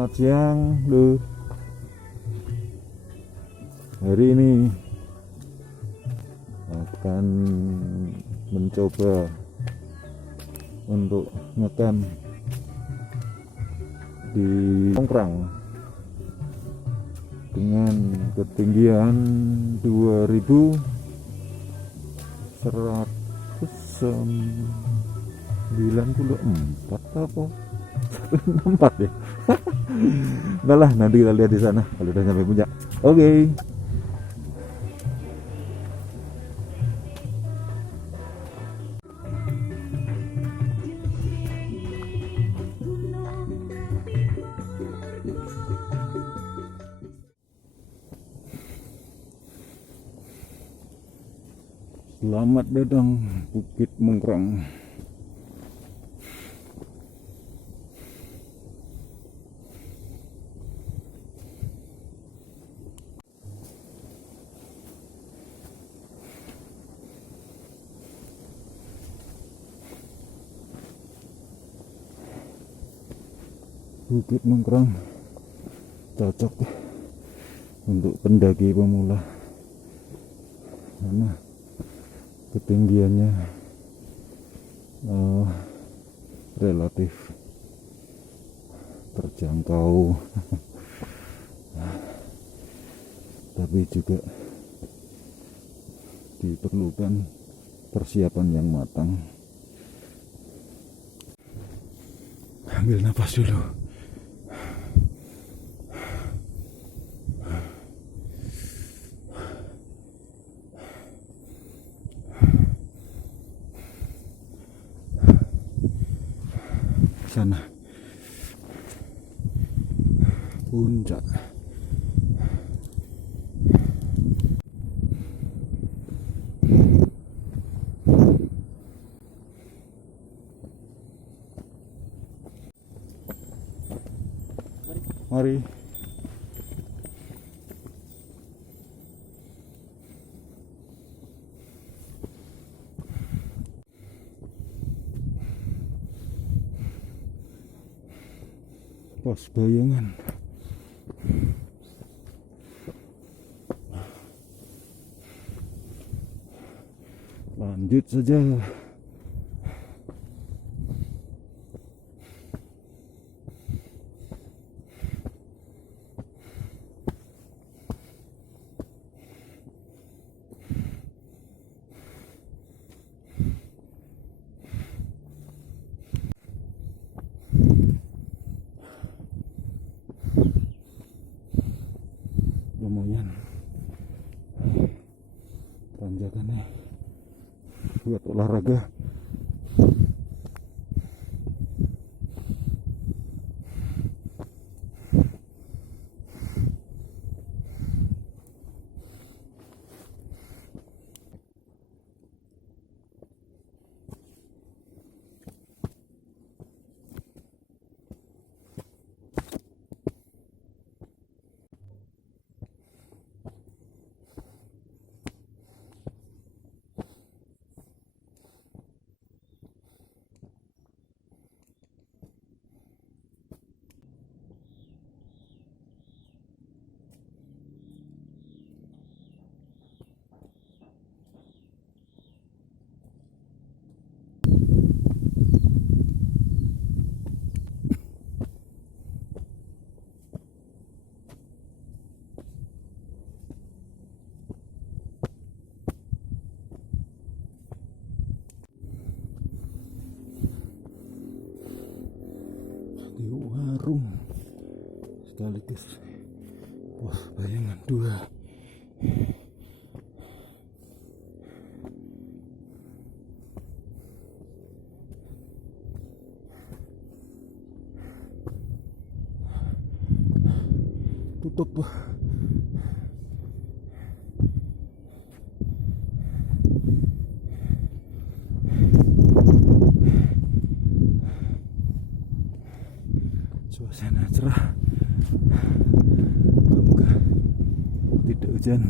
Selamat siang, Lu. Hari ini akan mencoba untuk ngecamp di Mongkrang dengan ketinggian 2194 apa 164 ya. Enggak lah, nanti kita lihat di sana kalau udah sampai puncak. Oke. Selamat datang Bukit Mongkrang. Bukit Mongkrang cocok untuk pendaki pemula karena ketinggiannya relatif terjangkau tapi juga diperlukan persiapan yang matang. Ambil nafas dulu. Sana puncak. Mari. Pos bayangan. Lanjut saja. Lumayan tanjakannya buat olahraga. Di warung sekaligus pos bayangan 2. Tutup. Suasana cerah, semoga tidak hujan.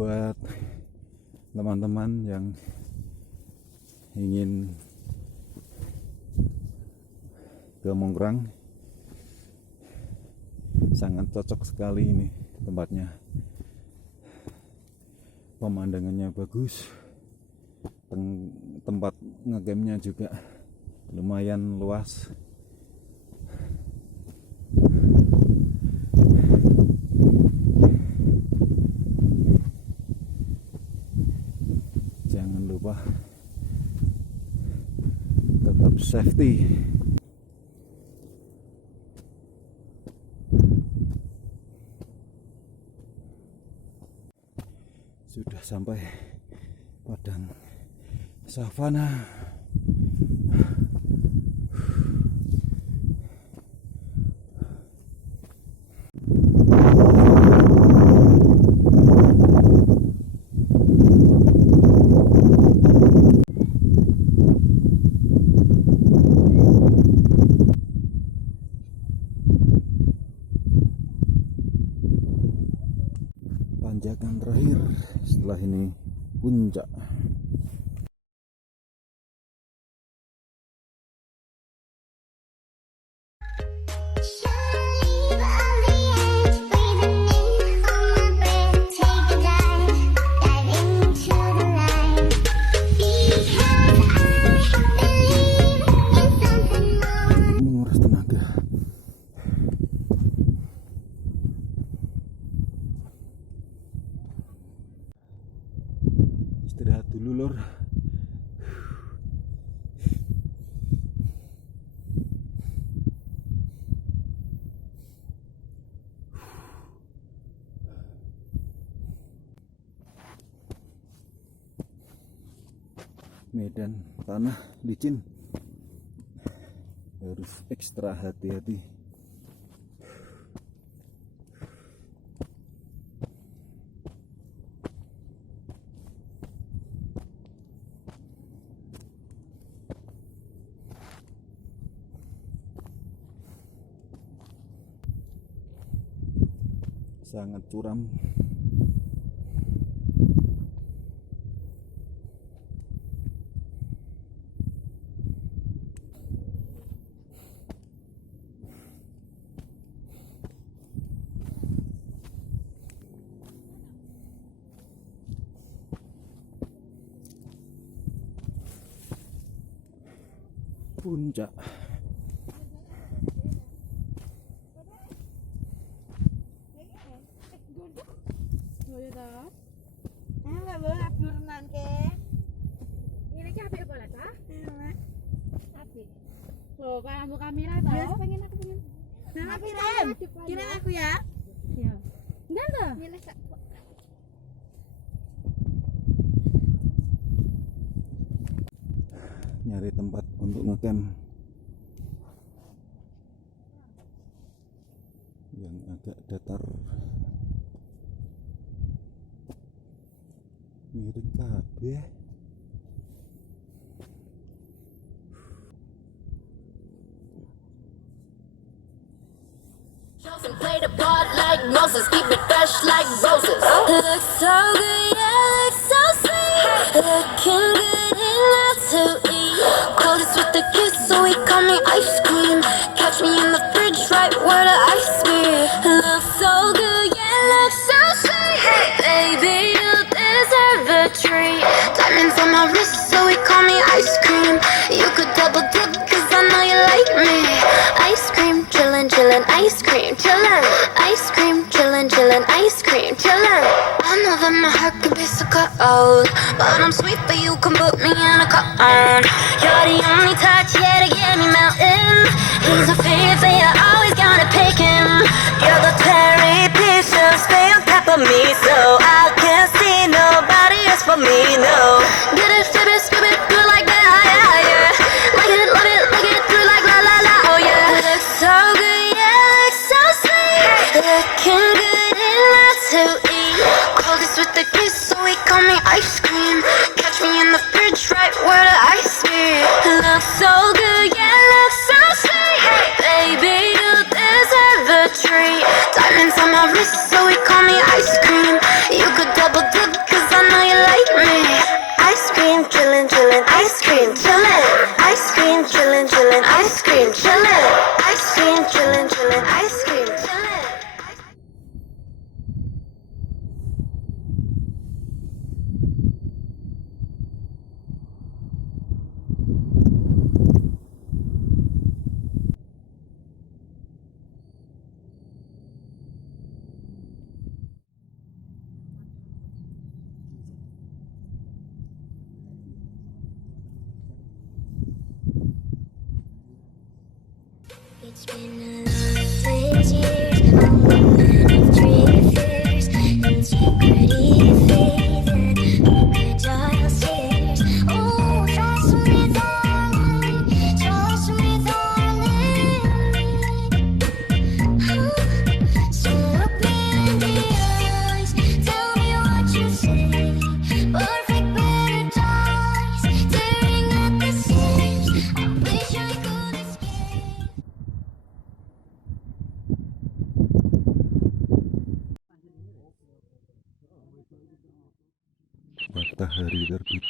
buat teman-teman yang ingin ke Mongkrang. Sangat cocok sekali ini tempatnya, pemandangannya bagus, tempat ngecampnya juga lumayan luas. Jangan lupa tetap safety. Sudah sampai padang savana. Tanjakan terakhir, setelah ini puncak. Menguras tenaga. Istirahat dulu, Lur. Medan tanah licin, harus ekstra hati-hati. Sangat curam. Puncak. Ini capek bola ta? Capek. Loh, kalau ambil kamera tau? Yes, pengen aku pengen. Nah, kirim aku ya. Iya. Enggak loh. Milih satu. Nyari tempat untuk ngecamp yang agak datar, miring kabeh. Play the part like Moses, keep it fresh like roses. Looks so good, yeah, looks so sweet. Looking good enough to eat. Coldest with the kiss, so he call me ice cream. Catch me in the fridge, right where the ice be. Looks so good, yeah, looks so sweet. Baby, you deserve a treat. Diamonds on my wrist, so he call me ice cream. You could double dip, cause I know you like me. Ice cream, chillin', chillin', ice cream, chillin'. Ice cream, chillin', chillin', ice cream, chillin'. I know that my heart could be so cold, but I'm sweet, but you can put me in a cone. You're the only touch, yeah, to get me melting. He's a favorite, you always gotta pick him. You're the cherry piece, so stay on top of me, so I can't see nobody else for me, no. Get it, skip it, do it like that, yeah, yeah. Like it, love it, do it like la la la, oh yeah. Looks so good, yeah, looks so sweet. Looking good enough to eat. Coldest with the kiss, so he call me ice cream. Catch me in the fridge, right where the ice be. Looks so good, yeah, looks so sweet. Baby, you deserve a treat. Diamonds on my wrist, so he call me ice cream. You could double dip, Matahari terbit